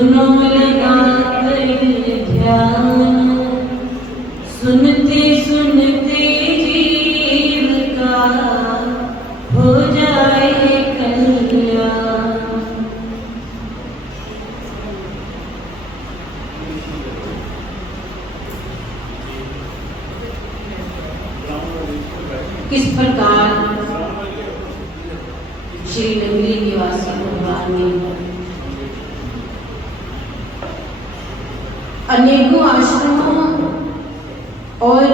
सुनो लगा कर ध्यान, सुनते सुनते जीव का हो जाए कल्याण। किस प्रकार श्री नगरी निवासी भगवान ने अनेकों आश्रमों और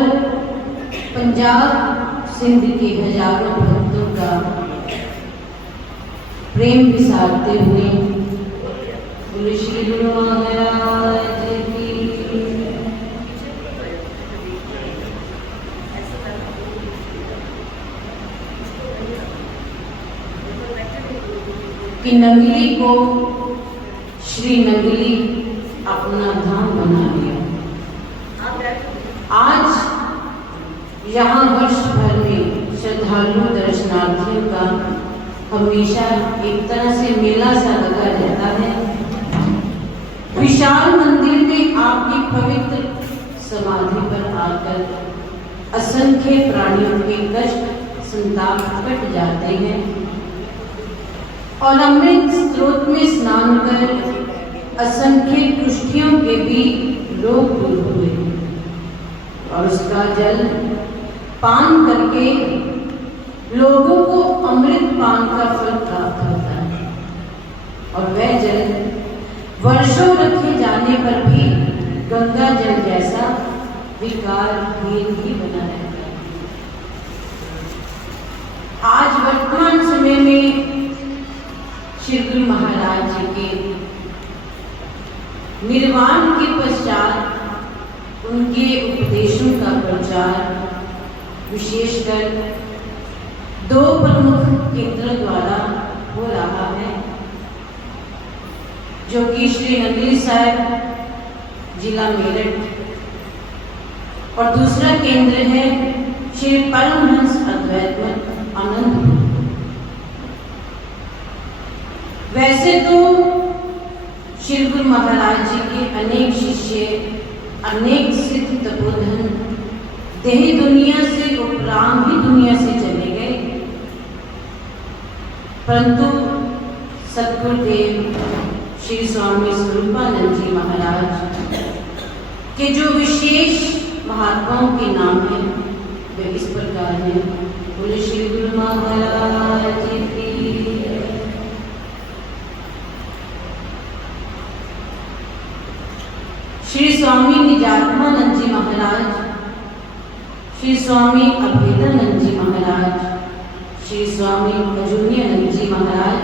पंजाब सिंध के हजारों भक्तों का प्रेम विसारते हुए बोले श्री गुरु महाराज की नंगली को श्री नंगली अपना धाम बना लिया। आज यहाँ वर्ष भर में श्रद्धालु दर्शनार्थियों का हमेशा एक तरह से मेला सा लगा रहता है। विशाल मंदिर में आपकी पवित्र समाधि पर आकर असंख्य प्राणियों के कष्ट संताप कट जाते हैं और अमृत स्रोत में स्नान कर असंख्य कुष्ठियों के भी रोग दूर हुए और उसका जल पान करके लोगों को अमृत पान का फल प्राप्त होता है और वह जल वर्षों रखे जाने पर भी गंगा जल जैसा विकारहीन ही बना रहता है। आज वर्तमान समय में श्री गुरु महाराज जी के निर्वाण के पश्चात उनके उपदेशों का प्रचार विशेषकर दो प्रमुख केंद्रों द्वारा हो रहा है, जो कि श्री नंगली साहिब जिला मेरठ और दूसरा केंद्र है श्री परमहंस अद्वैत मठ आनंदपुर। वैसे तो श्री गुरु महाराज जी के अनेक शिष्य, अनेक सिद्ध तपोधन देह दुनिया से उपराम ही दुनिया से चले गए, परंतु सद्गुरुदेव श्री स्वामी स्वरूपानंद जी महाराज के जो विशेष महात्माओं के नाम हैं वे इस प्रकार हैं। बोले श्री गुरु महाराज जी की। श्री स्वामी निजात्मानंद जी महाराज, श्री स्वामी अभेदानंद जी महाराज, श्री स्वामी अजून्यानंद जी महाराज,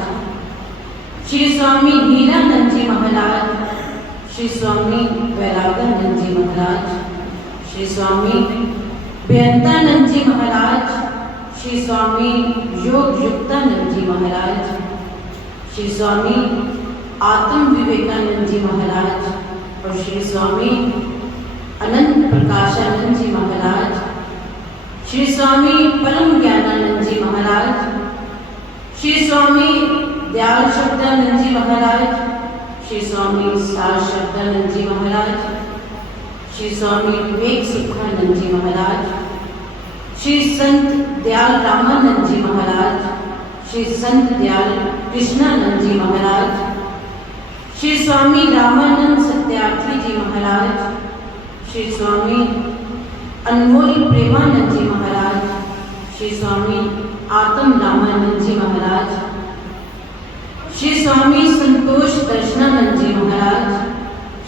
श्री स्वामी हीरानंद जी महाराज, श्री स्वामी वैरागानंद जी महाराज, श्री स्वामी बेअंतानंद जी महाराज, श्री स्वामी योग युक्तानंद जी महाराज, श्री स्वामी आत्म विवेकानंद जी महाराज और श्री स्वामी अनंत प्रकाशानंद जी महाराज, श्री स्वामी परम ज्ञानानंद जी महाराज, श्री स्वामी दयाल शब्दानंद जी महाराज, श्री स्वामी सार शब्दानंद जी महाराज, श्री स्वामी विवेक सुखानंद जी महाराज, श्री संत दयाल रामानंद जी महाराज, श्री संत दयाल कृष्णानंद जी महाराज, श्री स्वामी रामानंद सत्यार्थी जी महाराज, श्री स्वामी अनमोल प्रेमानंद जी महाराज, श्री स्वामी आत्म रामानंद जी महाराज, श्री स्वामी संतोष दर्शनानंद जी महाराज,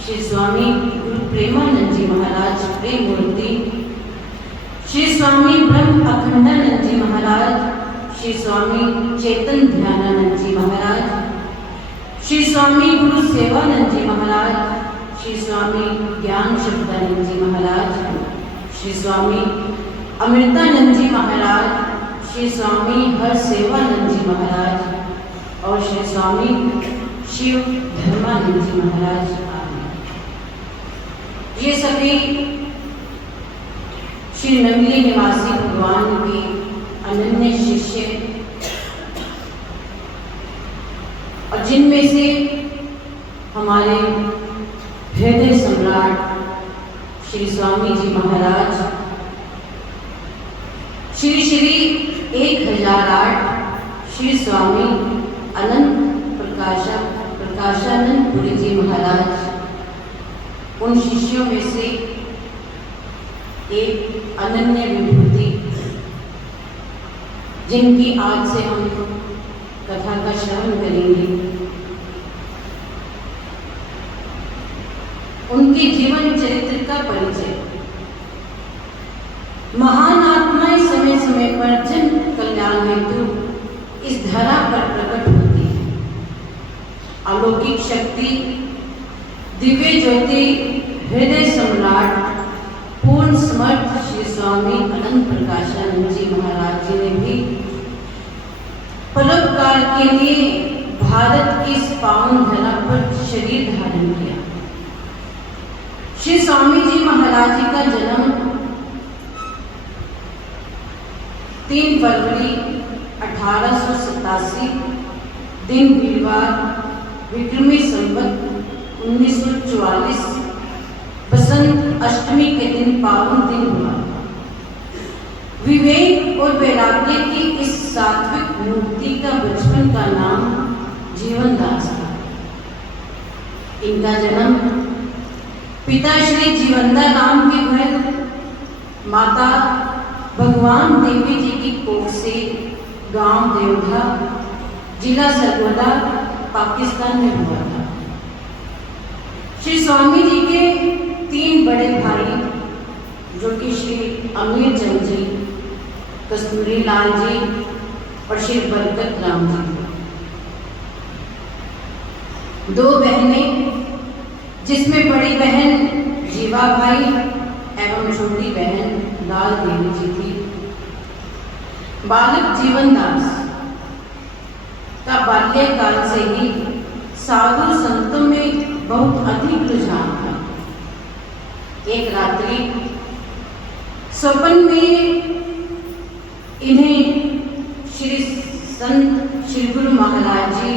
श्री स्वामी गुरु प्रेमानंद जी महाराज प्रेम मूर्ति, श्री स्वामी ब्रह्म अखंडानंद जी महाराज, श्री स्वामी चेतन ध्यानानंद जी महाराज, श्री स्वामी गुरु सेवानंद जी महाराज, श्री स्वामी ज्ञान शब्दानंद जी महाराज, श्री स्वामी अमृतानंद जी महाराज, श्री स्वामी हर सेवानंद जी महाराज और श्री स्वामी शिव धर्मानंद जी महाराज। ये सभी श्री नंगली निवासी भगवान के अनन्य शिष्य और जिनमें से हम हमारे हृदय सम्राट श्री स्वामी जी महाराज श्री श्री 1008 श्री स्वामी अनंत प्रकाशानंद पुरी जी महाराज उन शिष्यों में से एक अनन्य विभूति जिनकी आज से हम कथा का श्रवण करेंगे। उनके जीवन चरित्र का परिचय। महान आत्माएं समय समय पर जन कल्याण हेतु इस धरा पर प्रकट होती है। अलौकिक शक्ति दिव्य ज्योति हृदय सम्राट पूर्ण समर्थ श्री स्वामी अनंत प्रकाशानंद जी महाराज जी ने भी परोपकार के लिए भारत की इस पावन धरा पर शरीर धारण किया। श्री स्वामी जी महाराज जी का जन्म 3 फरवरी 1887 दिन वीरवार विक्रमी संवत 1944 बसंत अष्टमी के दिन पावन दिन हुआ। विवेक और वैराग्य की इस सात्विक मूर्ति का बचपन का नाम जीवनदास था। इनका जन्म पिता श्री जीवनदा राम के घर, माता भगवान देवी जी की कोख से गांव देवधा, जिला सरगोदा, पाकिस्तान में हुआ था। श्री स्वामी जी के 3 बड़े भाई जो कि श्री अमीर चंद जी, कस्तूरी लाल जी और श्री बरकत राम जी थे। 2 बहनें जिसमें बड़ी बहन जीवा भाई एवं छोटी बहन लाल देवी जी थी। बालक जीवनदास का बाल्यकाल से ही साधु संतों में बहुत अधिक रुझान था। एक रात्रि स्वप्न में इन्हें श्री संत श्री गुरु महाराज जी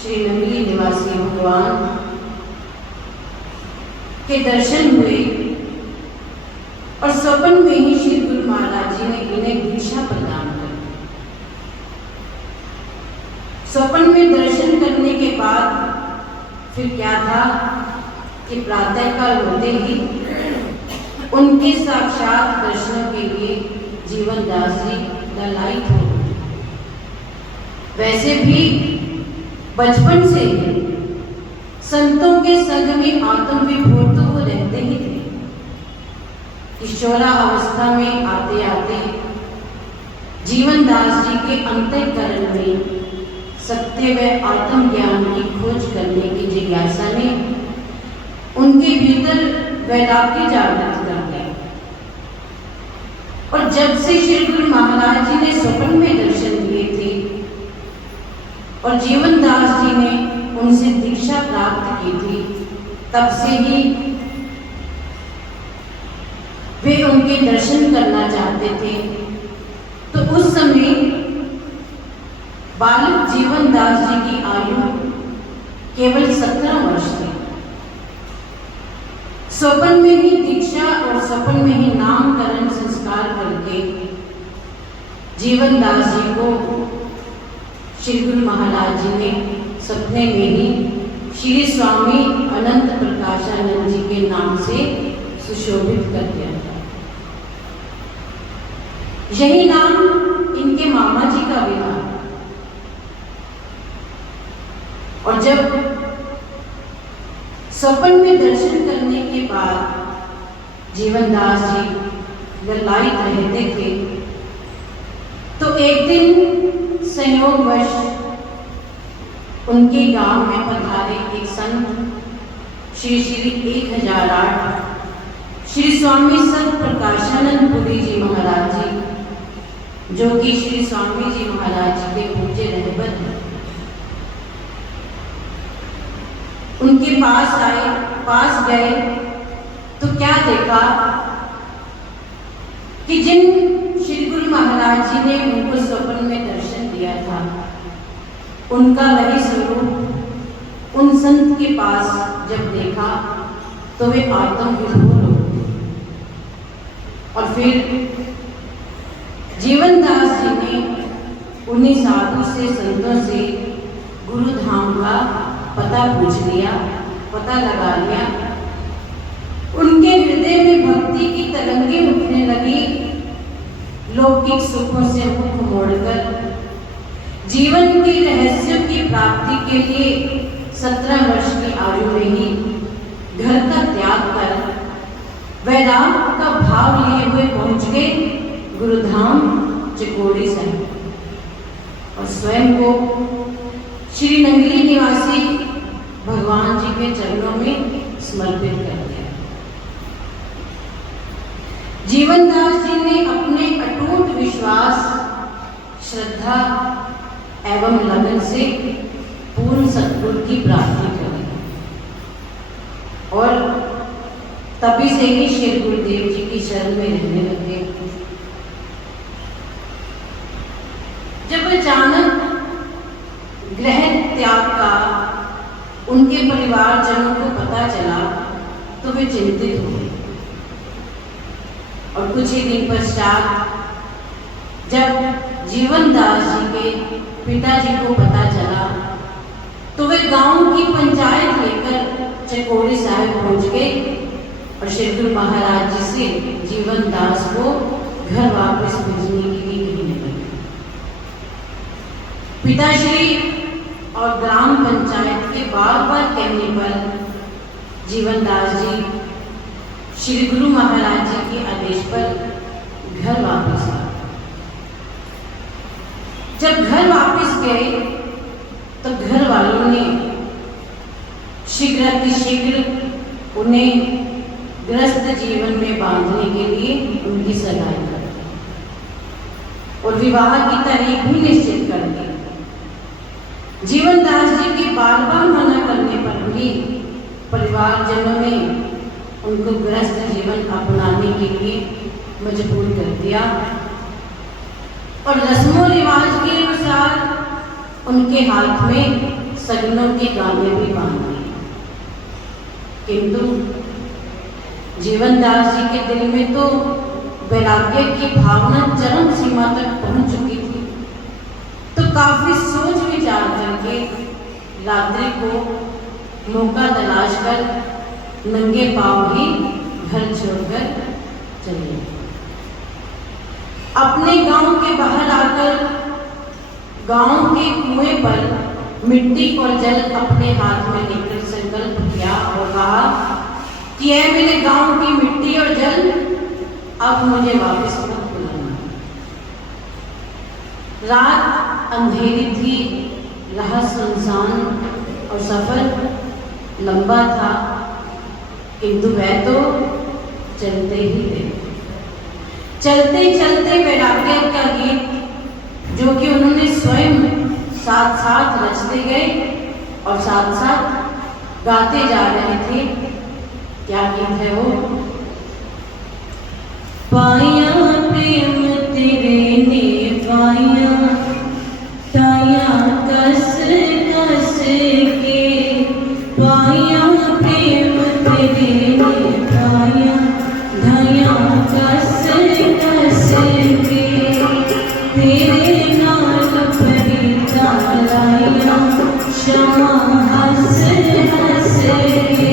श्री नंगली निवासी भगवान के दर्शन हुए और स्वप्न में ही श्री गुरु महाराज जी ने इन्हें दीक्षा प्रदान कर। स्वप्न में दर्शन करने के बाद फिर क्या था कि प्रातःकाल होते ही उनके साक्षात दर्शनों के लिए जीवनदास जी ललायित हो गए। वैसे भी बचपन से संतों के संग में आत्म विभोर तो वो रहते ही थे। किशोरावस्था में आते आते जीवनदास जी के अंतःकरण में सत्य व आत्मज्ञान की खोज करने की जिज्ञासा ने उनके भीतर वैराग्य जागृत कर दिया। और जब से श्री गुरु महाराज जी ने स्वप्न में दर्शन दिए थे और जीवनदास जी ने उनसे दीक्षा प्राप्त की थी, तब से ही वे उनके दर्शन करना चाहते थे। तो उस समय बालक जीवनदास जी की आयु केवल 17 वर्ष थी। स्वप्न में ही दीक्षा और स्वप्न में ही नामकरण संस्कार करके जीवनदास जी को श्री गुरु महाराज जी ने सपने में ही श्री स्वामी अनंत प्रकाशानंद जी के नाम से सुशोभित कर दिया था। यही नाम इनके मामा जी का भी था। और जब स्वप्न में दर्शन करने के बाद जीवनदास जी ललायित रहते थे, तो एक दिन संयोगवश उनके गांव में पधारे एक संत श्री श्री 1008 श्री स्वामी संत प्रकाशानंद पुरी जी महाराज जी, जो कि श्री स्वामी जी महाराज जी के पूज्य रहबर हैं। उनके पास गए तो क्या देखा कि जिन श्री गुरु महाराज जी ने उनको स्वप्न में दर्शन दिया था, उनका वही स्वरूप उन संत के पास जब देखा तो वे आत्म विभोर हो गए। और फिर जीवनदास जी ने उन्हीं साधु से संतों से गुरु धाम का पता पूछ लिया, पता लगा लिया। उनके हृदय में भक्ति की तरंगें उठने लगी। लौकिक सुखों से मुख मोड़कर जीवन के रहस्यों की प्राप्ति के लिए 17 वर्ष की आयु में ही घर का त्याग कर वैराग्य का भाव लिए हुए पहुंच गए गुरुधाम चिकोड़ी साहिब और स्वयं को श्री नंगली निवासी भगवान जी के चरणों में समर्पित कर दिया। जीवनदास जी ने अपने अटूट विश्वास, श्रद्धा एवं लगन से पूर्ण सद्गुरु की प्राप्ति करी और तभी से ही श्री गुरुदेव जी की शरण में रहने लगे। जब अचानक गृह त्याग का उनके परिवारजनों को पता चला तो वे चिंतित हुए और कुछ ही दिन पश्चात जब जीवनदास जी के पिताजी को पता चला तो वे गांव की पंचायत लेकर चिकोड़ी साहिब पहुंच गए और श्री गुरु महाराज जी से जीवनदास को घर वापस भेजने के लिए कहने लगे। पिताश्री और ग्राम पंचायत के बार बार कहने पर जीवनदास जी श्री गुरु महाराज जी के आदेश पर घर वापस आ। जब घर वापस गए तो घर वालों ने शीघ्र उन्हें गृहस्थ जीवन में बांधने के लिए उनकी सगाई कर दी और विवाह की तारीख भी निश्चित कर दी। जीवनदास जी के बार बार मना करने पर भी परिवारजनों ने उनको गृहस्थ जीवन अपनाने के लिए मजबूर कर दिया और रस्मों रिवाज के अनुसार उनके हाथ में सगनों के गाने भी बांध दिए। किंतु जीवनदास जी के दिल में तो वैराग्य की भावना चरम सीमा तक पहुंच चुकी थी। तो काफी सोच विचार करके रात्रि को मौका तलाश कर नंगे पांव ही घर छोड़कर चले। अपने गांव के बाहर आकर गांव के कुएं पर मिट्टी और जल अपने हाथ में लेकर संकल्प किया और कहा कि ऐ मेरे गांव की मिट्टी और जल, अब मुझे वापस मत बुलाना। रात अंधेरी थी, राह सुनसान और सफर लंबा था, किंतु वह तो चलते ही थे। चलते चलते वैराग्य का गीत जो कि उन्होंने स्वयं साथ साथ रचते गए और साथ साथ गाते जा रहे थे। क्या गीत है वो? पाया प्रेम तेरे ने पाया, ताया कस कस के, पाया प्रेम तेरे ने पाया, धाया कस कस के, तेरे नाल परिता लाया, क्षमा हंस हंस के,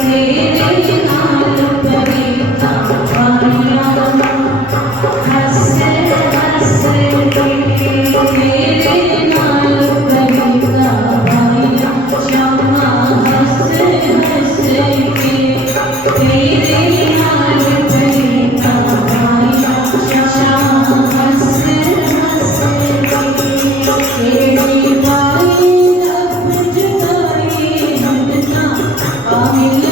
तेरे नाल परिता लाया, हंस हंस के, तेरे नाल परिता लाया, क्षमा हंस हंस के, तेरे नाल परिता लाया, क्षमा हंस हंस के, तेरी बाई अब जुदाई हटना आमिल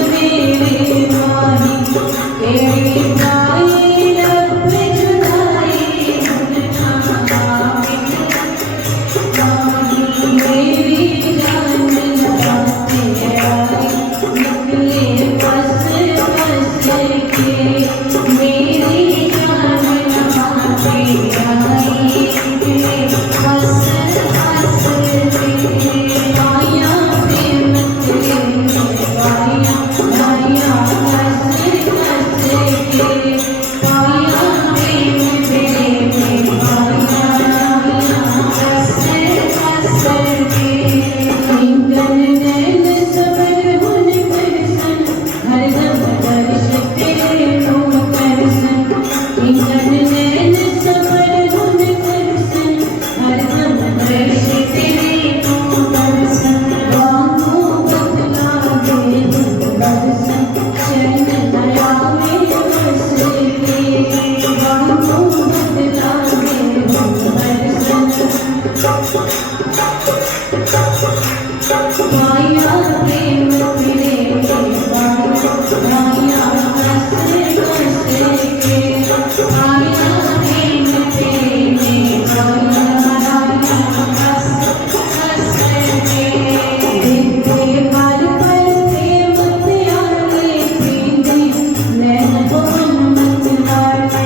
पाया प्रेम तेरे पाया हंसे हंसे के पाया प्रेम तेरे पाया हंसे हंसे के देखते पल पल प्रेम त्यागे पींदे नैन बोन मत वाले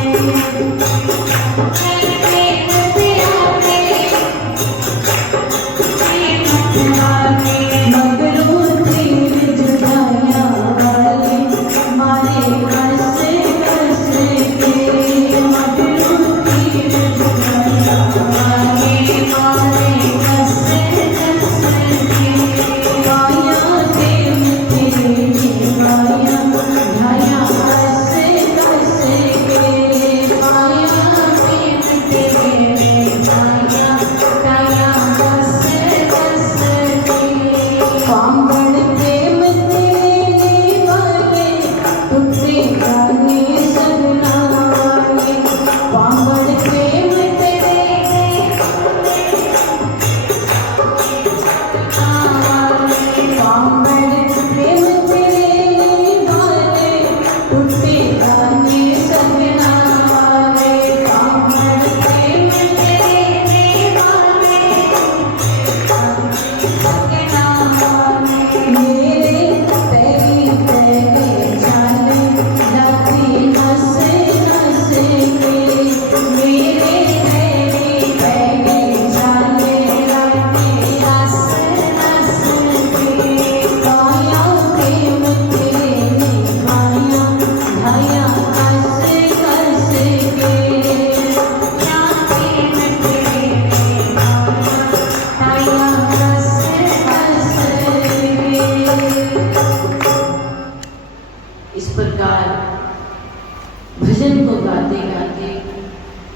भजन को गाते गाते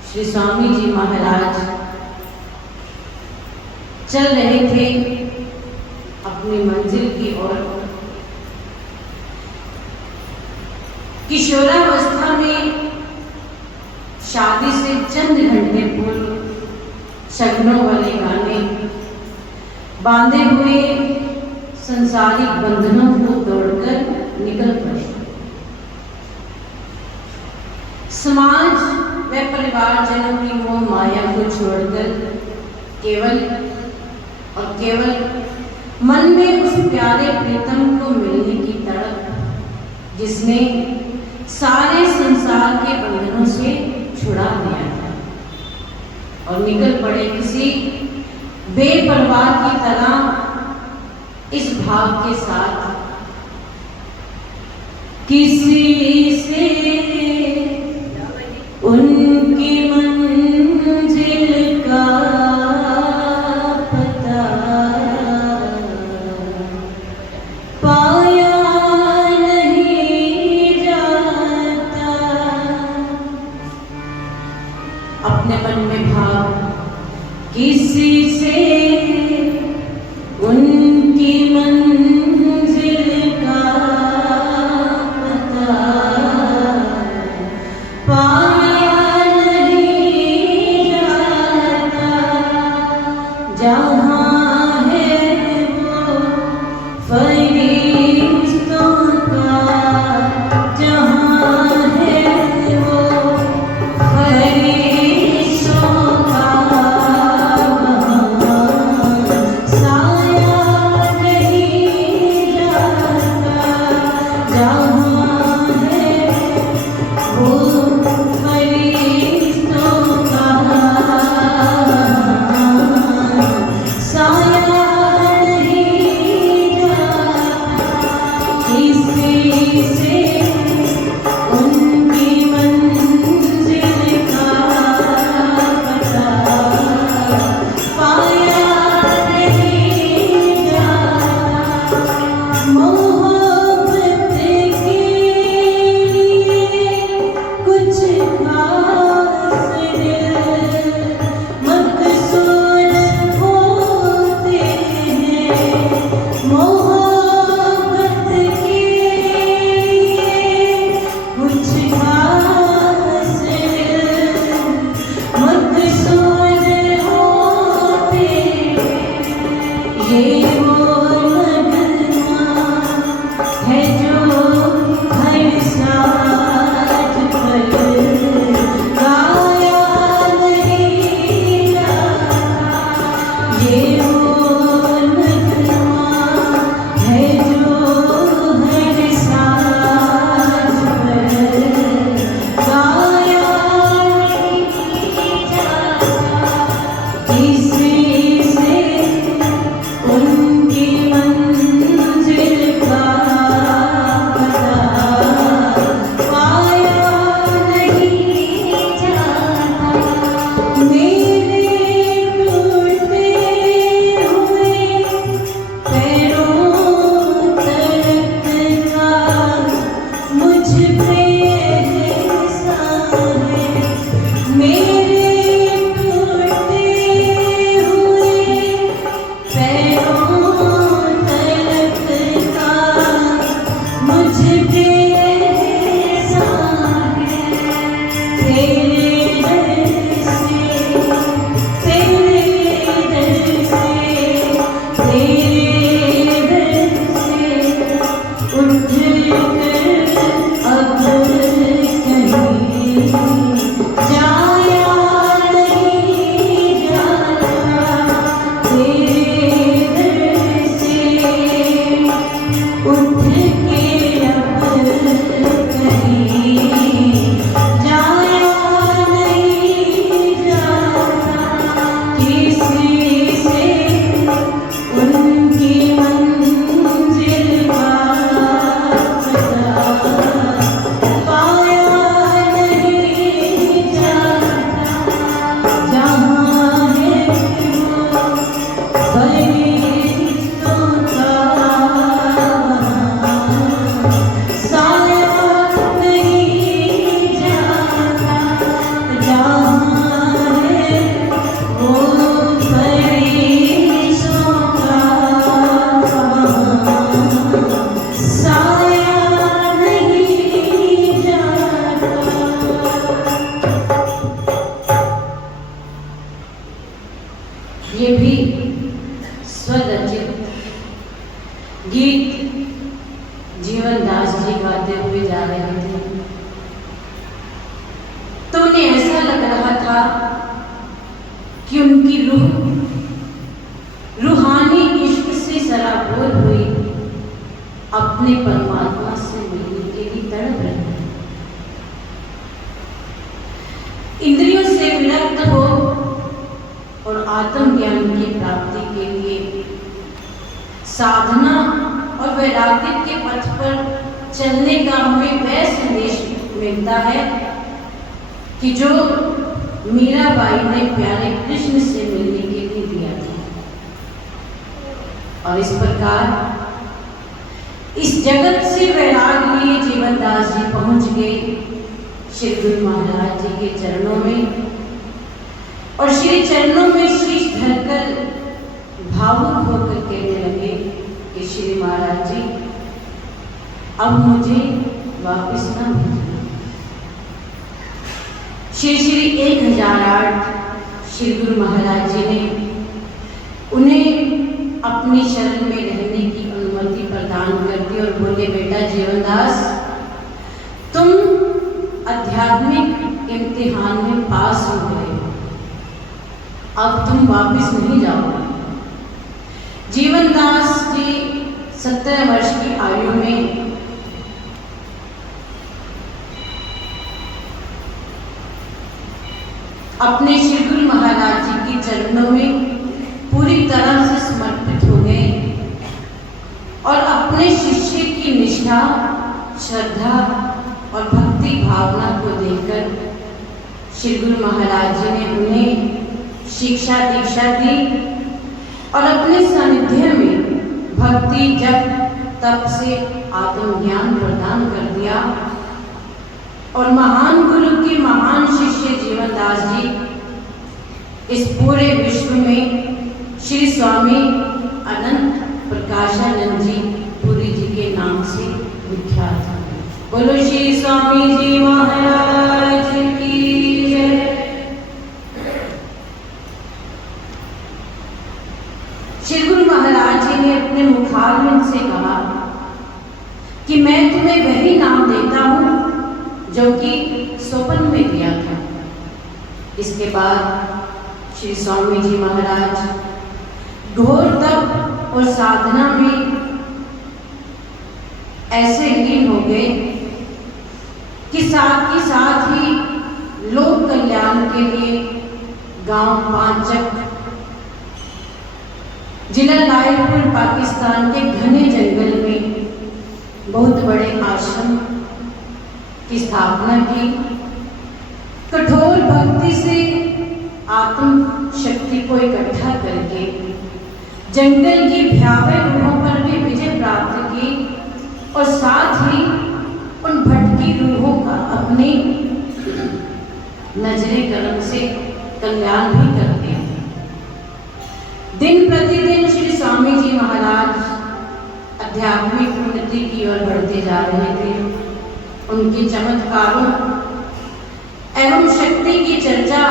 श्री स्वामी जी महाराज चल रहे थे अपनी मंजिल की ओर। किशोरावस्था में शादी से चंद घंटे पूर्व शगनों वाले गाने बांधे हुए संसारिक बंधनों को तोड़कर निकल पड़े। समाज व परिवारजनों की मोह माया को छोड़कर केवल और केवल मन में उस प्यारे प्रीतम को मिलने की तड़प जिसने सारे संसार के बंधनों से छुड़ा दिया था, और निकल पड़े किसी बेपरवाह की तरह इस भाव के साथ, किसी से उनकी मंजिल का पता पाया नहीं जाता। अपने मन में भाव किसी से उनकी मंजिल का पता गीत जीवन दास जी गाते हुए जा रहे थे तो उन्हें ऐसा लग रहा था कि उनकी रूहानी इश्क से सराबोर हुई अपने परमात्मा से मिलने के लिए तड़प रहे हैं। इंद्रियों से विरक्त हो और आत्मज्ञान की प्राप्ति के लिए साधना और वैराग्य के पथ पर चलने का हमें वह संदेश मिलता है कि जो मीराबाई ने प्यारे कृष्ण से मिलने के लिए दिया था। और इस प्रकार इस जगत से वैराग लिए जीवनदास जी पहुंच गए श्री गुरु महाराज जी के चरणों में और श्री चरणों में शीश धरकर भावुक होकर कहने लगे कि श्री महाराज जी अब मुझे वापस ना भेजना। श्री 1008 श्री गुरु महाराज जी ने उन्हें अपनी शरण में रहने की अनुमति प्रदान कर दी और बोले, बेटा जीवनदास, तुम आध्यात्मिक इम्तिहान में पास हो गए, अब तुम वापस नहीं जाओगे। जीवनदास जी 17 वर्ष की आयु में अपने श्री गुरु महाराज जी के चरणों में पूरी तरह से समर्पित हो गए और अपने शिष्य की निष्ठा, श्रद्धा और भक्ति भावना को देखकर श्री गुरु महाराज जी ने उन्हें शिक्षा दीक्षा दी और अपने सानिध्य में भक्ति जप तप से आत्मज्ञान प्रदान कर दिया। और महान गुरु के महान शिष्य जीवनदास जी इस पूरे विश्व में श्री स्वामी अनंत प्रकाशानंद जी पुरी जी के नाम से विख्यात हैं। बोलो श्री स्वामी जी महाराज की जय। श्री गुरु महाराज जी ने अपने मुखारविंद से कहा कि मैं तुम्हें वही नाम देता हूँ जो कि स्वप्न में दिया था। इसके बाद श्री स्वामी जी महाराज घोर तप और साधना में ऐसे लीन हो गए कि साथ ही लोक कल्याण के लिए गांव पांचक, जिला लायलपुर, पाकिस्तान के घने जंगल में बहुत बड़े आश्रम की स्थापना की। कठोर भक्ति से आत्म शक्ति को इकट्ठा करके जंगल की भयावह रूहों पर भी विजय प्राप्त की और साथ ही उन भटकी रूहों का अपने नजरे करम से कल्याण भी करते हैं। दिन प्रतिदिन श्री स्वामी जी महाराज आध्यात्मिक उन्नति की ओर बढ़ते जा रहे थे। उनके चमत्कारों एवं शक्ति की चर्चा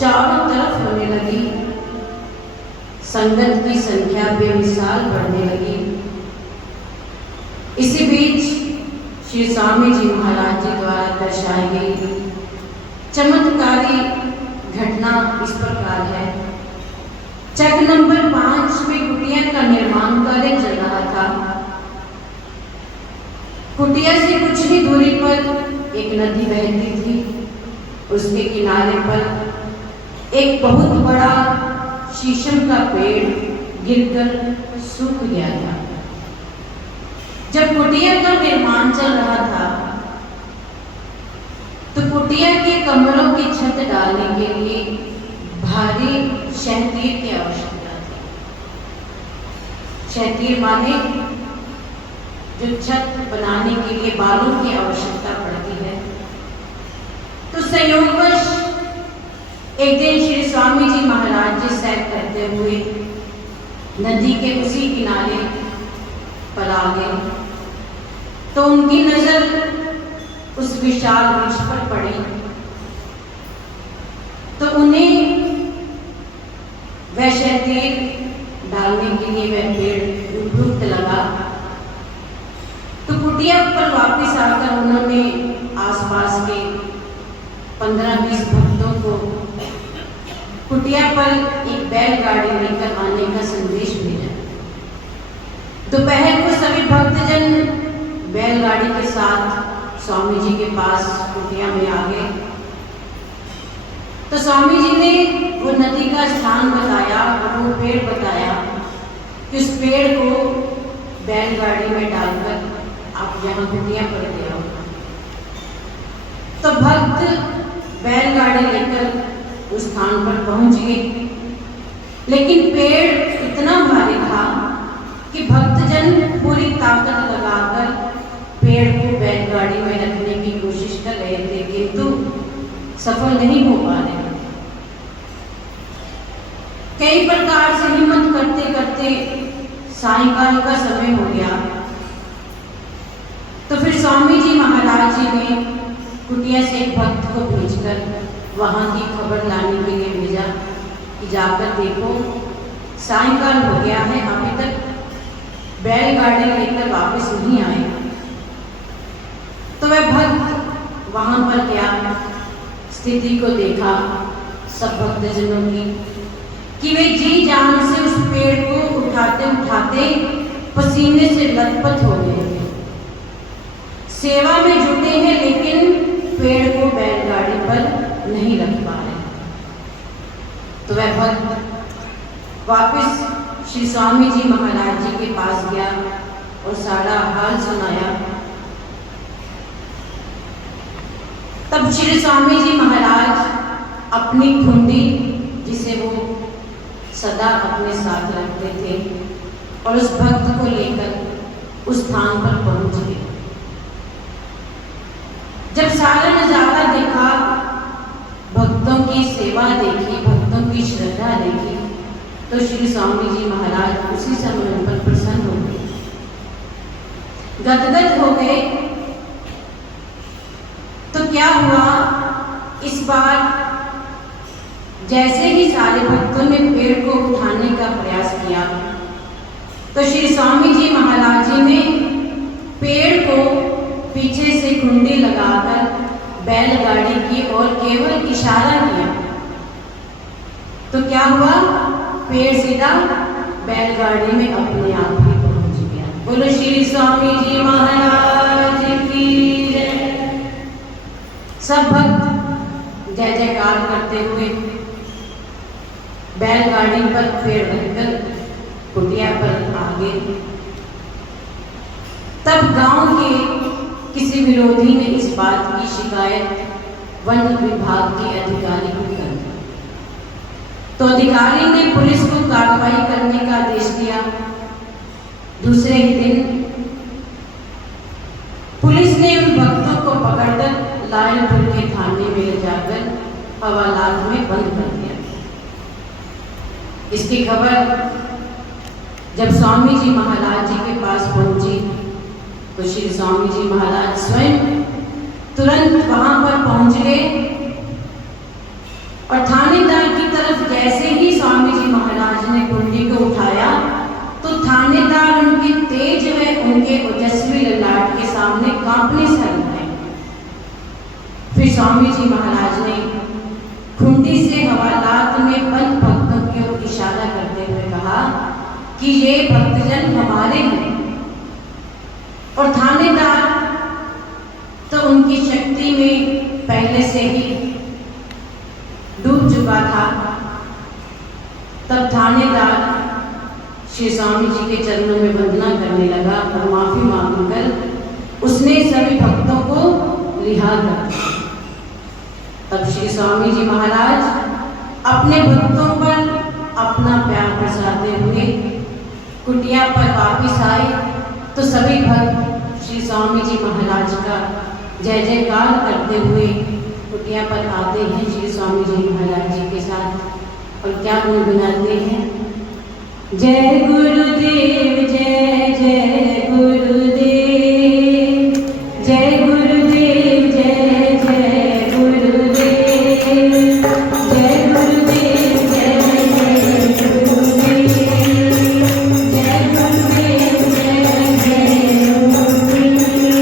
चारों तरफ होने लगी। संगत की संख्या बेमिसाल बढ़ने लगी। इसी बीच श्री स्वामी जी महाराज जी द्वारा दर्शाई गई चमत्कारी घटना इस प्रकार है। चक नंबर 5 में कुटिया का निर्माण कार्य चल रहा था। कुटिया से कुछ ही दूरी पर एक नदी बहती थी। उसके किनारे पर एक बहुत बड़ा शीशम का पेड़ गिरकर सूख गया था। जब कुटिया का निर्माण चल रहा था तो कुटिया के कमरों की छत डालने के लिए भारी शहतीर की आवश्यकता थी। शहतीर माने जो छत बनाने के लिए बालू की आवश्यकता पड़ती है। तो संयोगवश एक दिन श्री स्वामी जी महाराज जी सैर करते हुए नदी के उसी किनारे पर आ गए तो उनकी नजर उस विशाल वृक्ष पर पड़ी तो उन्हें वह शहतीर डालने के लिए वह पेड़ उपयुक्त लगा कुटिया पर वापस आकर उन्होंने आसपास के 15-20 भक्तों को कुटिया पर एक बैलगाड़ी लेकर आने का संदेश भेजा। दोपहर को सभी भक्तजन बैलगाड़ी के साथ स्वामी जी के पास कुटिया में आ गए। तो स्वामी जी ने वो नदी का स्थान बताया और वो पेड़ बताया कि उस पेड़ को बैलगाड़ी में डालकर आप यहाँ कुटिया पर ले आओ। तो भक्त बैलगाड़ी लेकर उस स्थान पर पहुंच गए, लेकिन पेड़ इतना भारी था कि भक्तजन पूरी ताकत लगाकर पेड़ को बैलगाड़ी में रखने की कोशिश कर रहे थे, किंतु सफल नहीं हो पा रहे। कई प्रकार से हिम्मत करते करते सायंकाल का समय हो गया। तो फिर स्वामी जी महाराज जी ने कुटिया से एक भक्त को भेजकर वहां की खबर लाने के लिए भेजा कि जाकर देखो सायंकाल हो गया है, अभी तक बैलगाड़ी लेकर वापस नहीं आए। तो वह भक्त वहां पर गया, स्थिति को देखा सब भक्तजनों की कि वे जी जान से उस पेड़ को उठाते उठाते पसीने से लथपथ हो गए थे। सेवा में जुटे हैं लेकिन पेड़ को बैलगाड़ी पर नहीं रख पा रहे। तो वह भक्त वापस श्री स्वामी जी महाराज जी के पास गया और सारा हाल सुनाया। तब श्री स्वामी जी महाराज अपनी खुंडी, जिसे वो सदा अपने साथ रखते थे, और उस भक्त को लेकर उस स्थान पर पहुंच गए। जब सारा नजारा देखा, भक्तों की सेवा देखी, भक्तों की श्रद्धा देखी, तो श्री स्वामी जी महाराज उसी समय उन पर प्रसन्न हो गए, गदगद हो गए। तो क्या हुआ, इस बार जैसे ही सारे भक्तों ने पेड़ को उठाने का प्रयास किया, तो श्री स्वामी जी महाराज जी ने पेड़ को पीछे से कुंडी लगाकर बैलगाड़ी की ओर केवल इशारा किया। तो क्या हुआ, पेड़ सीधा बैलगाड़ी में अपने आप ही पहुंच गया। बोलो श्री स्वामी जी महाराज की जय। सब भक्त जय जयकार करते हुए बैलगाड़ी पर पेड़ रखकर कुटिया पर आ गए। तब गांव के किसी विरोधी ने इस बात की शिकायत वन विभाग के अधिकारी को कर दी। तो अधिकारी ने पुलिस को कार्रवाई करने का आदेश दिया। दूसरे ही दिन पुलिस ने उन भक्तों को पकड़कर लायलपुर के थाने में ले जाकर हवालात में बंद कर दिया। इसकी खबर जब स्वामी जी महाराज जी के पास पहुंची, तो श्री स्वामी जी महाराज स्वयं तुरंत वहां पर पहुंच गए और थानेदार की तरफ जैसे ही स्वामी जी महाराज ने कुंडी को उठाया, तो थानेदार उनके तेज व उनके ओजस्वी ललाट के सामने कांपने से लग गए। फिर स्वामी जी महाराज ने कुंडी से हवालात में बंद भक्तों की ओर इशारा करते हुए कहा कि ये भक्तजन हमारे हैं। और थानेदार तो उनकी शक्ति में पहले से ही डूब चुका था। तब थानेदार श्री स्वामी जी के चरणों में वंदना करने लगा और माफी मांगकर उसने सभी भक्तों को रिहा कर दिया। तब श्री स्वामी जी महाराज अपने भक्तों पर अपना प्यार बरसाते हुए कुटिया पर वापिस आए। तो सभी भक्त श्री स्वामी जी महाराज का जय जयकार करते हुए कुटिया पर आते हैं श्री स्वामी जी महाराज जी के साथ और क्या गुनगुनाते हैं, जय गुरुदेव जय जय गुरुदेव, जय गुरुदेव जय जय गुरुदेव, जय गुरुदेव जय जय गुरुदेव, जय गुरुदेव जय जय गुरुदेव।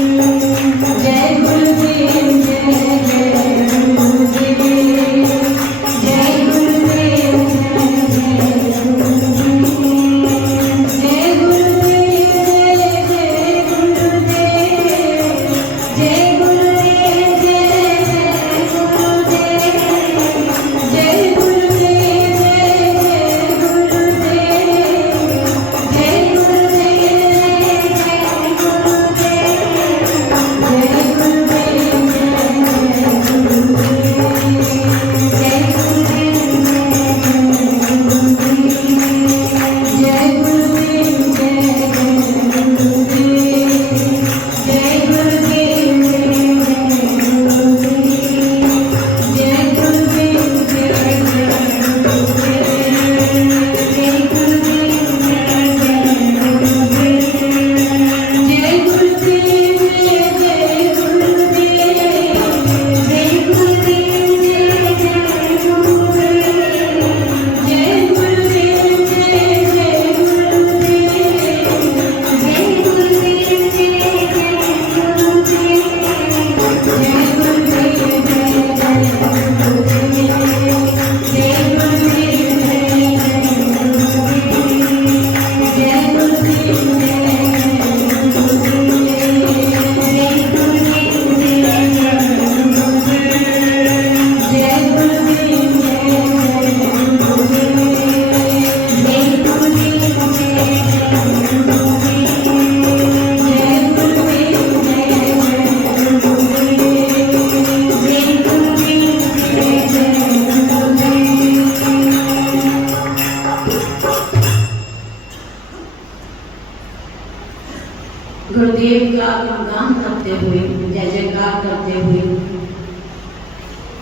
गुरुदेव का गुणगान करते हुए, जय जयकार करते हुए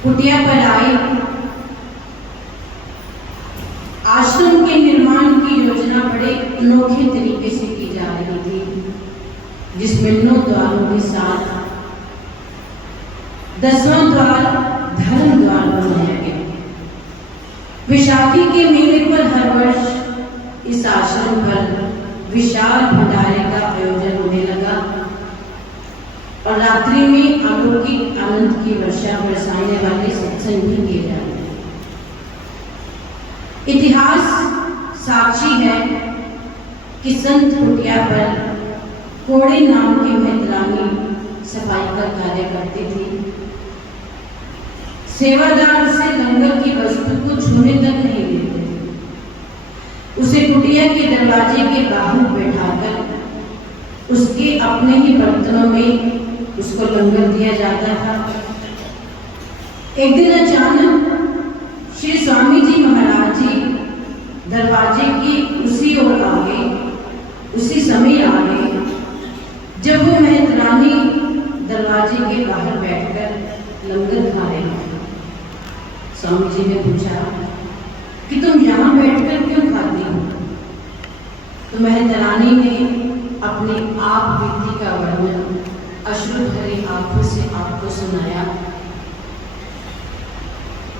कुटिया पर आए। आश्रम के निर्माण की योजना बड़े अनोखे तरीके से की जा रही थी, जिसमें 9 द्वारों के साथ 10वां द्वार धर्म द्वार बनाया गया। वैशाखी के मेले पर हर वर्ष इस आश्रम पर विशाल भंडारे का आयोजन होने लगा और रात्रि में अलौकिक आनंद की वर्षा बरसाने वाले सत्संग भी किए जाते हैं। इतिहास साक्षी है कि संत कुटिया पर कोड़े नाम की महतरानी सफाई का कार्य करती थी। सेवादार से लंगर की वस्तु को छूने तक नहीं देते थे। उसे कुटिया के दरवाजे के बाहर बैठाकर उसके अपने ही बर्तनों में उसको लंगर दिया जाता था। एक दिन अचानक श्री स्वामी जी महाराज जी दरवाजे की उसी ओर आ गए, उसी समय आ गए जब वो महतरानी दरवाजे के बाहर बैठकर लंगर खा रहे थे। स्वामी जी ने पूछा कि तुम यहाँ बैठकर क्यों खाती हो? तो महतरानी ने अपने आप बीती का वर्णन अश्रु भरी आंखों से आपको सुनाया।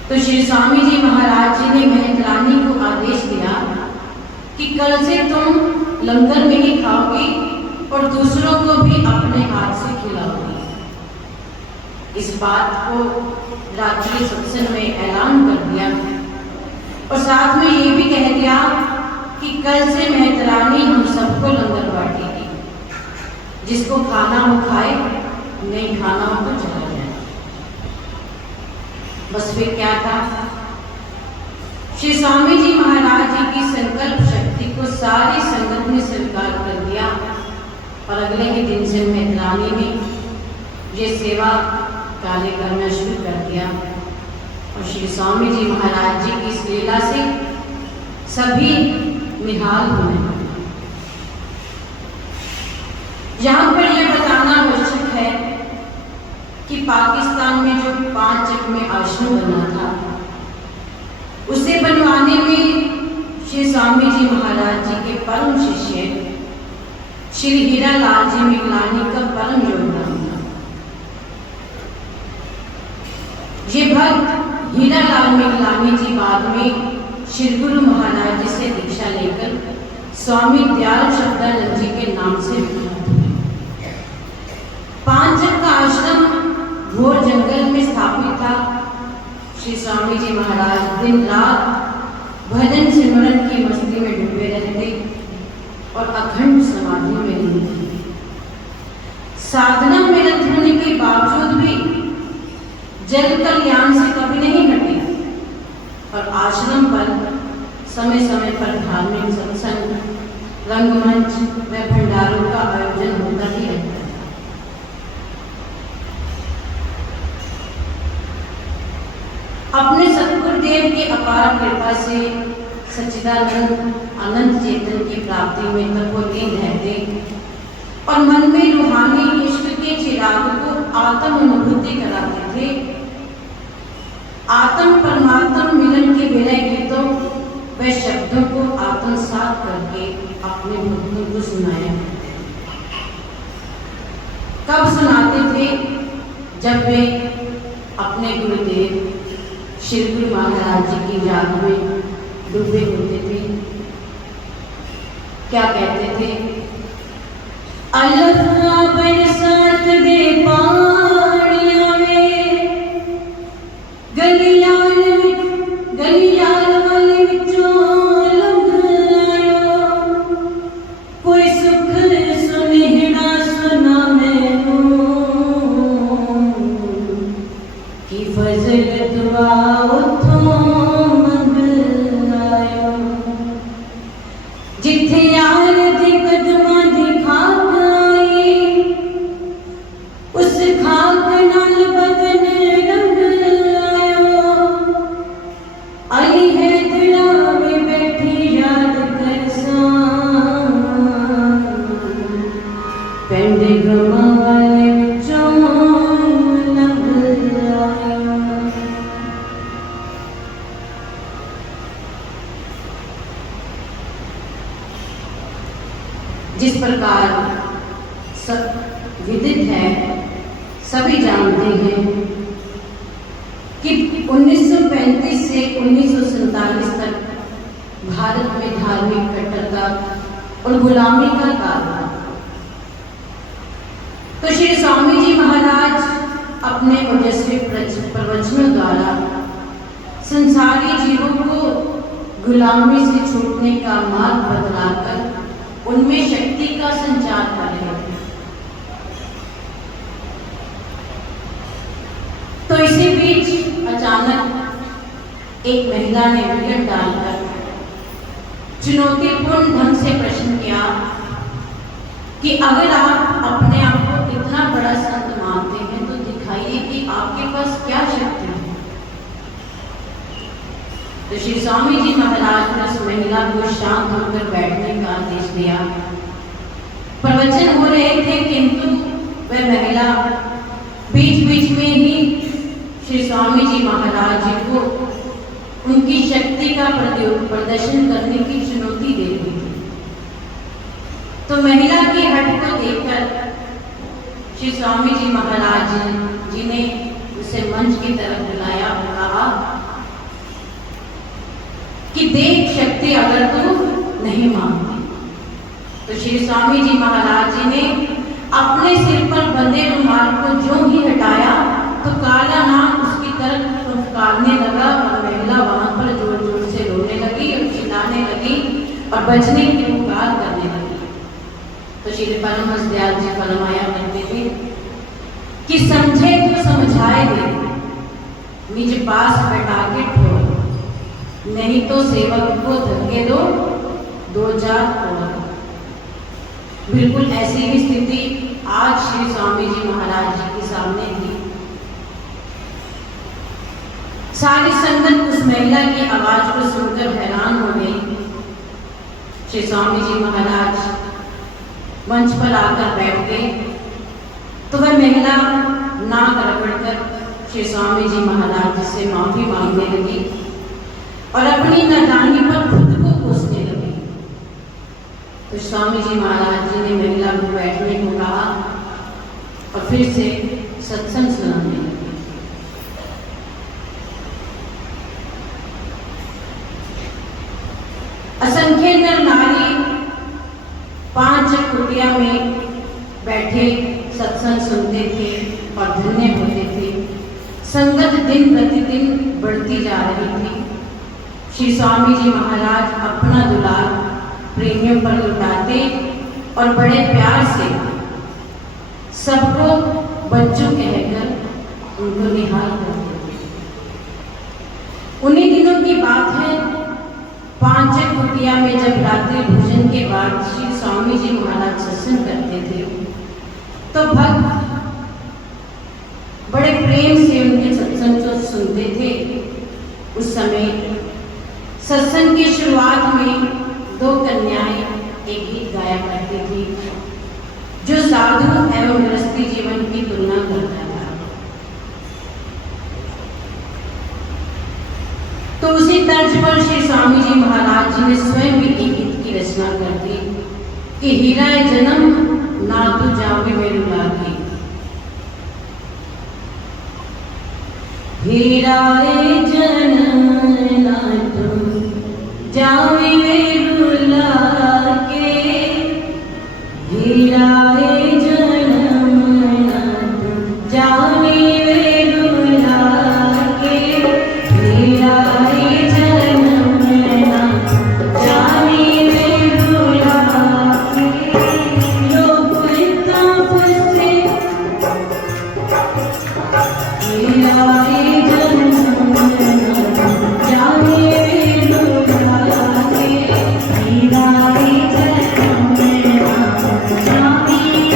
तो श्री स्वामी जी महाराज जी ने महतरानी को आदेश दिया कि कल से तुम लंगर में ही खाओगी और दूसरों को भी अपने हाथ से खिलाओगी। इस बात को रात्रि सत्संग में ऐलान कर दिया और साथ में ये भी कह दिया कि कल से महतरानी हम सबको लंगर बांटेगी, जिसको खाना हो खाए, नहीं खाना हो तो चला जाए। बस फिर क्या था, श्री स्वामी जी महाराज जी की संकल्प शक्ति को सारी संगत ने स्वीकार कर दिया और अगले ही दिन से महतरानी ने ये सेवा कार्य करना शुरू कर दिया और श्री स्वामी जी महाराज जी की इस लीला से सभी निहाल होने लगे। यहाँ पर यह बताना आवश्यक है कि पाकिस्तान में जो 5 जग में आश्रम बना था, उसे बनवाने में श्री स्वामी जी महाराज जी के परम शिष्य श्री हीरालाल जी मिगलानी का परम योगदान था। ये भक्त हीरालाल मिगलानी जी बाद में श्री गुरु महाराज जी से दीक्षा लेकर स्वामी दयाल शब्दानंद जी के नाम से विख्यात हुए। 5 जग का आश्रम घोर जंगल में स्थापित था। श्री स्वामी जी महाराज दिन रात भजन सिमरन की मस्ती में डूबे रहते और अखंड समाधि में रहते। साधना में रत होने के बावजूद भी जन कल्याण से कभी नहीं हटे और आश्रम पर समय समय पर धार्मिक सत्संग, रंगमंच व भंडारों का आयोजन होता ही रहता है। अपने सतगुरुदेव की अपार कृपा से सच्चिदानंद अनंत चेतन की प्राप्ति में तपोलीन रहते और मन में रूहानी इश्क के चिराग को आत्म अनुभूति कराते थे। आत्म परमात्म मिलन के विनय गीतों व शब्दों को आत्मसात करके अपने भक्तों को सुनाया। कब सुनाते थे? जब वे अपने गुरुदेव श्री गुरु महाराज जी की याद में डूबे होते थे। क्या कहते थे? अल्लाह बरसात दे पानियां में गलियाल वाले विचों लंघ आयो, कोई सुख सुनहरा सुना मैनू कि फजल दुआ उथों मंग आयो। जिथे यार दे कदमां दी खाक आई, उस जिस प्रकार सब विदित है, सभी जानते हैं कि 1935 से 1947 तक भारत में धार्मिक कट्टरता और गुलामी का काल था। तो श्री स्वामी जी महाराज अपने ओजस्वी प्रवचनों द्वारा संसारी जीवों को गुलामी से छूटने का मार्ग बतलाकर उनमें शक्ति का संचार कर रहे थे। तो इसी बीच अचानक एक महिला ने विकेट डालकर चुनौतीपूर्ण ढंग से प्रश्न किया कि अगर आप अपने आप को इतना बड़ा संत मानते हैं तो दिखाइए कि आपके पास क्या शक्ति है। तो श्री स्वामी जी महाराज ने उस महिला को शांत होकर बैठने का आदेश दिया। प्रवचन हो रहे थे, किंतु वह महिला बीच बीच में ही श्री स्वामी जी महाराज जी को उनकी शक्ति का प्रदर्शन करने की चुनौती दे रही थी। तो महिला की हट को देखकर श्री स्वामी जी महाराज जी ने उसे मंच की तरफ बुलाया और कहा कि देख शक्ति अगर तू नहीं मानती। तो श्री स्वामी जी महाराज जी ने अपने सिर पर बंधे रुमाल को जो ही हटाया तो काला नाग उसकी तरफ फुफकारने लगा और महिला वहां पर जोर जोर से रोने लगी और चिल्लाने लगी और बचने की पुकार करने लगी। तो श्री परमहंस दयाल जी फरमाया करते थे कि समझे तो समझाए दे, निज पास बैठा के ठोर, नहीं तो सेवक को धक्के दो, दो चार और। बिल्कुल ऐसी ही स्थिति आज श्री स्वामी जी महाराज जी के सामने थी। सारी संगत उस महिला की आवाज को सुनकर हैरान हो गई। श्री स्वामी जी महाराज मंच पर आकर बैठ गए तो वह महिला नाक रगड़कर श्री स्वामी जी महाराज जी से माफी मांगने लगी और अपनी नादानी पर खुद को कोसने लगी। तो स्वामी जी महाराज जी ने महिला को बैठने को कहा और फिर से सत्संग सुनाने लगे। असंख्य नर नारी 5 कुटिया में बैठे सत्संग सुनते थे और धन्य होते थे। संगत दिन प्रतिदिन बढ़ती जा रही थी। श्री स्वामी जी महाराज अपना दुलार प्रेमियों पर लुटाते और बड़े प्यार से सबको बच्चों कहकर उनको निहाल करते थे। उन्हीं दिनों की बात है, 5 कुटिया में जब रात्रि भोजन के बाद श्री स्वामी जी महाराज सत्संग करते थे तो भक्त बड़े प्रेम से उनके सत्संग को सुनते थे। उस समय सत्संग की शुरुआत में 2 कन्याएं एक गीत गाया करती थी जो साधु एवं गृहस्थी जीवन की तुलना करता था। तो उसी तर्ज पर श्री स्वामी जी महाराज जी ने स्वयं भी एक गीत की रचना कर दी कि हीरा जन्म ना तू जावे मेरू लागी, हीरा जन्म ना तू जावे मेरू लागे, हीरा जन्म ना तू जावे मेरू लागे, हीरा Jami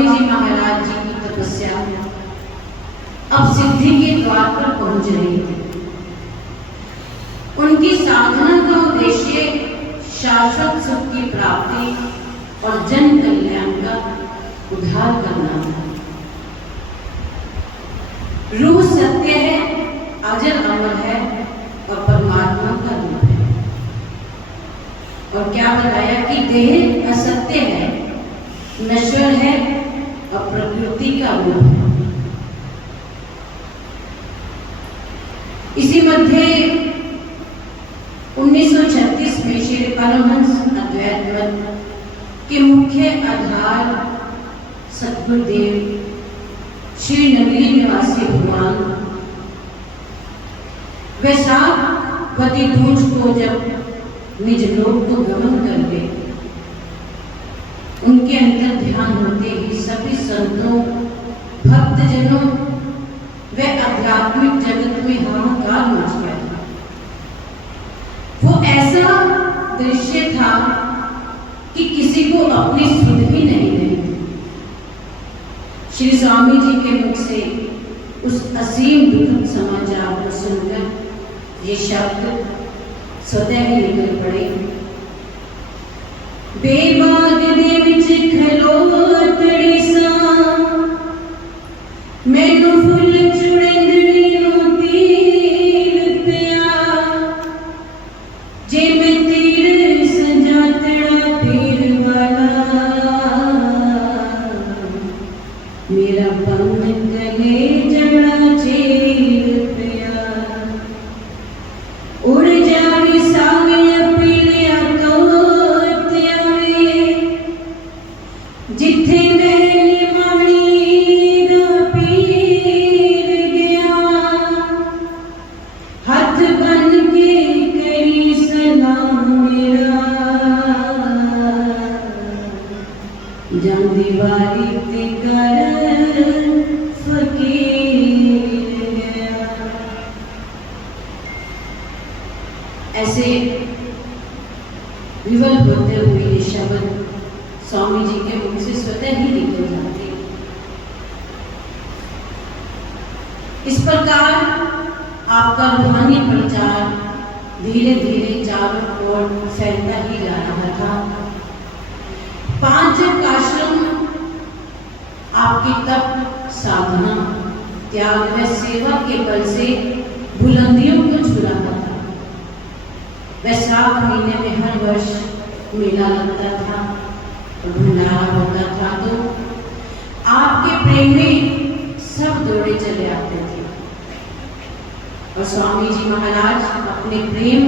स्वामी जी महाराज जी की तपस्या अब सिद्धि के द्वार पर पहुंच रही थी। उनकी साधना का उद्देश्य शाश्वत सुख की प्राप्ति और जन कल्याण का उद्धार करना था। रूह सत्य है, अजर अमर है और परमात्मा का रूप है। और क्या बताया कि देह असत्य है, नश्वर है और प्रकृति का रूप है। इसी मध्य 1936 में श्री परमहंस अद्वैत मत के मुख्य आधार सद्गुरुदेव श्री नगरी निवासी भगवान वैशाखवती दूज को जब निज लोक को गमन कर गए, उनके अंतर ध्यान होते ही सभी संतों, भक्तजनों व आध्यात्मिक जगत में हाहाकार मच गया था। वो ऐसा दृश्य था कि किसी को अपनी सुध भी नहीं रही। श्री स्वामी जी के मुख से उस असीम दुखद समाचार को सुनकर ये शब्द स्वतः ही निकल पड़े। बेबाग दे विच खलोतड़ी सा मैनू फुल चुड़ंदड़ी नूं तीर पिया, जे मैं तीर सजातड़ा तीर वाला, मेरा पंग गले जड़ा चेर पिया। उड़ जावे साविया पीलिया तोतिया वे, जिथे मैली माणी दा पीर गया, हाथ बन के करी सलाम मेरा, जांदी वारी ते कर फकीर गया। ऐसे विवल होते हुए ये शब्द स्वामी जी के मुख से स्वतः ही निकल जाते। इस प्रकार आपका रूहानी प्रचार धीरे धीरे चारों ओर फैलता ही जा रहा था। 5 आश्रम आपकी तप, साधना, त्याग व सेवा के बल से बुलंदियों को छू रहा था। वैशाख महीने में हर वर्ष मेला लगता था और भंडारा होता था, तो आपके प्रेम में सब दौड़े चले आते थे और स्वामी जी महाराज अपने प्रेम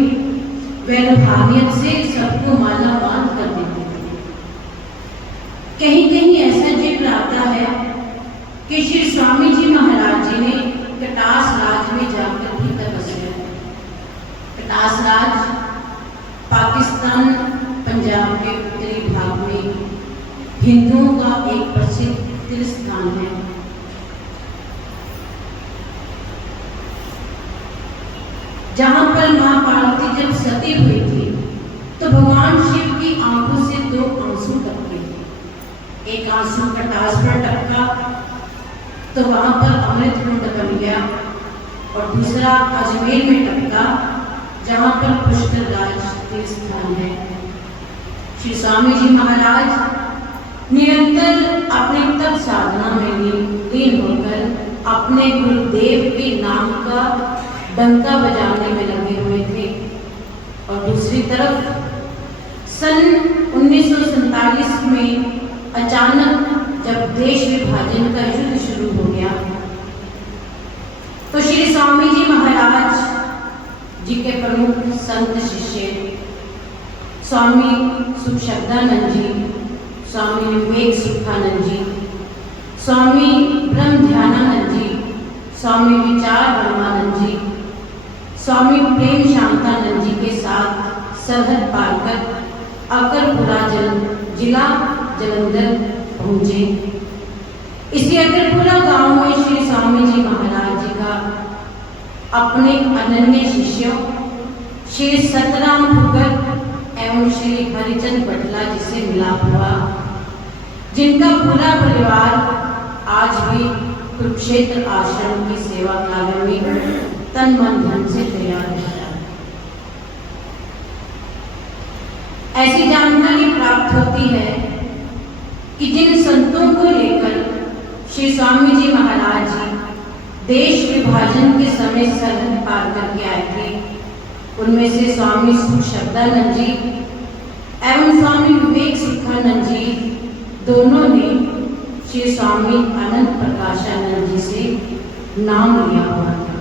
व रूहानियत से सबको माला माल कर देते थे। कहीं कहीं ऐसा जिक्र आता है कि श्री स्वामी जी महाराज जी ने कटास राज में जाकर भी तपस्या की। कटास राज पाकिस्तान पंजाब के उत्तरी भाग में हिंदुओं का एक प्रसिद्ध तीर्थ स्थान है। जहां पर मां पार्वती जब सती हुई थी तो भगवान शिव की आंखों से 2 आंसू टपके। एक आंसू कटास पर टपका तो वहां पर अमृत कुंड बन गया और दूसरा अजमेर में टपका जहां पर पुष्करराज तीर्थ स्थान है। श्री स्वामी जी महाराज निरंतर अपने तप साधना में लीन होकर अपने गुरुदेव के नाम का डंका बजाने में लगे हुए थे। और दूसरी तरफ सन 1947 में अचानक जब देश विभाजन का युद्ध शुरू हो गया तो श्री स्वामी जी महाराज जी के प्रमुख संत शिष्य स्वामी सुखशब्दानंद जी, स्वामी विवेक सुखानंद जी, स्वामी ब्रह्म ध्यानानंद जी, स्वामी विचार ब्रह्मानंद जी, स्वामी प्रेम शांतानंद जी के साथ सरहद पार कर अकरपुरा जिला जलंधर पहुंचे। इसी अकरपुरा गांव में श्री स्वामी जी महाराज जी का अपने अनन्य शिष्यों श्री सतराम भगत एवं श्री हरिचंद बटला जी से मिलाप हुआ। जिनका पूरा परिवार आज भी कुरुक्षेत्र आश्रम की सेवा कार्य में तन मन धन से तैयार है। ऐसी जानकारी प्राप्त होती है कि जिन संतों को लेकर श्री स्वामी जी महाराज जी देश विभाजन के समय सरहद पार करके आए थे, उनमें से स्वामी सुखशब्दानंद जी एवं स्वामी विवेक सुखानंद जी दोनों ने श्री स्वामी अनंत प्रकाशानंद जी से नाम लिया हुआ था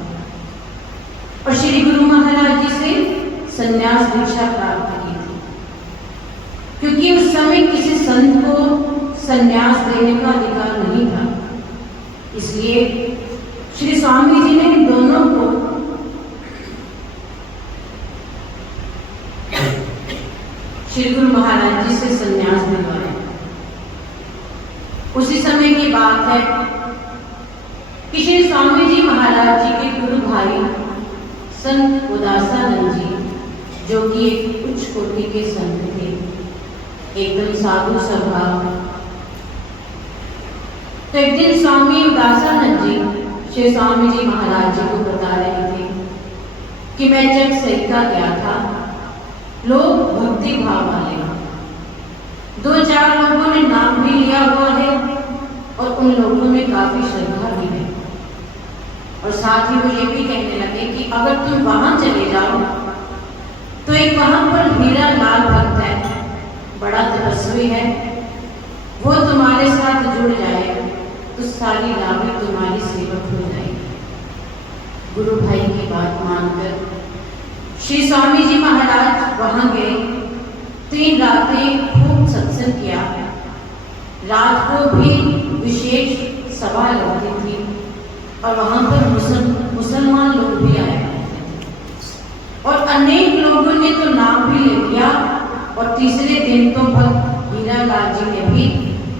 और श्री गुरु महाराज जी से संन्यास दीक्षा प्राप्त की थी, क्योंकि उस समय किसी संत को संन्यास देने का अधिकार नहीं था। इसलिए श्री स्वामी जी ने दोनों को श्री गुरु महाराज जी से संन्यास दिलवाया। उसी समय की बात है कि श्री स्वामी जी महाराज जी के गुरु भाई संत उदासानंद जी, जो कि एक उच्च कोटि के संत थे, एकदम साधु स्वभाव। तो एक दिन स्वामी उदासानंद जी श्री स्वामी जी महाराज जी को बता रहे थे कि मैं जब सैका गया था, लोग भक्ति भाव वाले, 2-4 लोगों ने नाम भी लिया हुआ है और उन लोगों में काफी श्रद्धा भी है, और साथ ही वो ये भी कहने लगे कि अगर तुम वहां चले जाओ तो एक वहां पर हीरा लाल भक्त है, बड़ा तपस्वी है, वो तुम्हारे साथ जुड़ जाए तो सारी लाभ तुम्हारी सेवक हो जाएगी। गुरु भाई की बात मानकर श्री स्वामी जी महाराज वहां गए। 3 रातें खूब सत्संग किया। रात को भी विशेष सभा लगती थी और वहां पर मुसलमान लोग भी आए और अनेक लोगों ने तो नाम भी ले लिया। और तीसरे दिन तो भक्त हीरालाल जी ने भी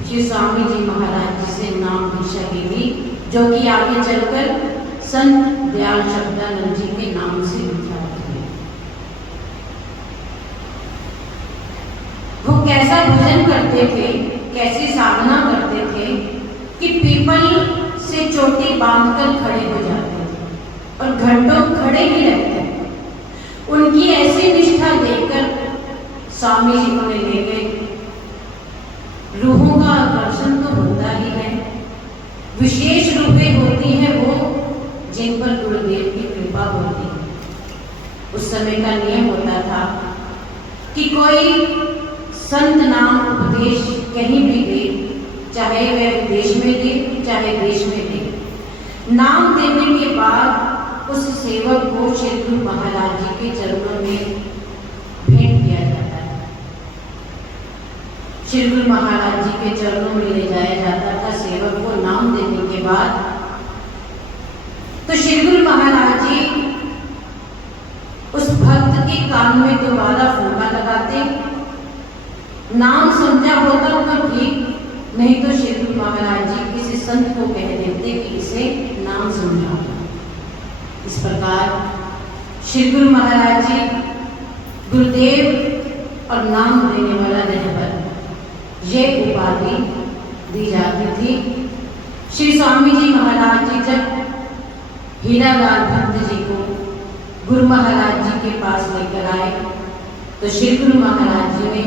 श्री स्वामी जी महाराज जी से नाम दीक्षा की थी, जो कि आगे चलकर संत दयाल शब्दानंद जी के नाम से विख्यात है। वो कैसा भजन करते थे, कैसी साधना करते थे कि पीपल से चोटी बांधकर खड़े हो जाते थे और घंटों खड़े ही रहते थे। उनकी ऐसी निष्ठा देखकर स्वामी जी उन्हें ले गए। रूहों का आकर्षण तो होता ही है, विशेष रूपें होती हैं वो जिन पर गुरुदेव की कृपा होती है। उस समय का नियम होता था कि कोई संत नाम उपदेश कहीं भी दे, चाहे वह विदेश में दे चाहे देश में दे, नाम देने के बाद उस सेवक को श्री गुरु महाराज जी के चरणों में भेंट किया जाता है। श्री गुरु महाराज जी के चरणों में ले जाया जाता था सेवक को नाम देने के बाद। तो श्री गुरु महाराज जी उस भक्त के कान में दोबारा फूंका लगाते। नाम समझा होता तो ठीक, नहीं तो श्री गुरु महाराज जी किसी संत को कह देते कि इसे नाम समझा। इस प्रकार श्री गुरु महाराज जी गुरुदेव और नाम देने वाला रहबर, ये उपाधि दी जाती थी। श्री स्वामी जी महाराज जी जब हीरालाल भक्त जी को गुरु महाराज जी के पास लेकर आए तो श्री गुरु महाराज जी ने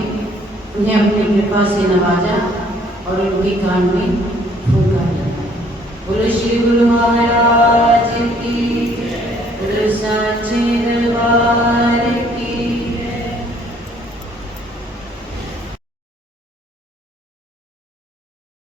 उन्हें अपनी कृपा से नवाजा और उनके कान में फूंका लगाया। बोलो श्री गुरु महाराज की, बोलो साचे दरबार